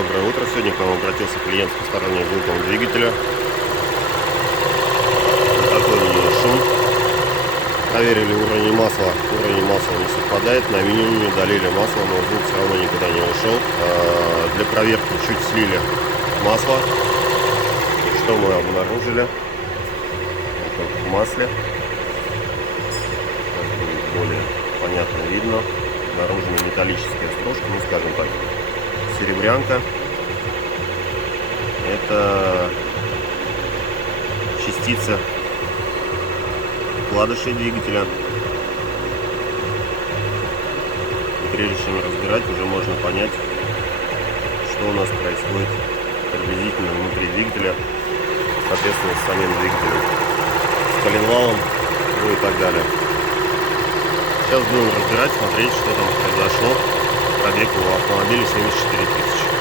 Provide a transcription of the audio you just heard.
Доброе утро. Сегодня к нам обратился клиент с посторонним звуком двигателя. Такой у него шум. Проверили уровень масла. Уровень масла не совпадает. На минимуме долили масло, но звук все равно никуда не ушел. Для проверки чуть слили масло. И что мы обнаружили? Это в масле. Так будет более понятно видно. Обнаружены металлические стружки, ну скажем так, серебрянка. Это частица вкладышей двигателя. И прежде чем разбирать, уже можно понять, что у нас происходит приблизительно внутри двигателя, соответственно, с самим двигателем, с коленвалом, ну и так далее. Сейчас будем разбирать, смотреть, что там произошло. Пробег у автомобиля 74 тысячи.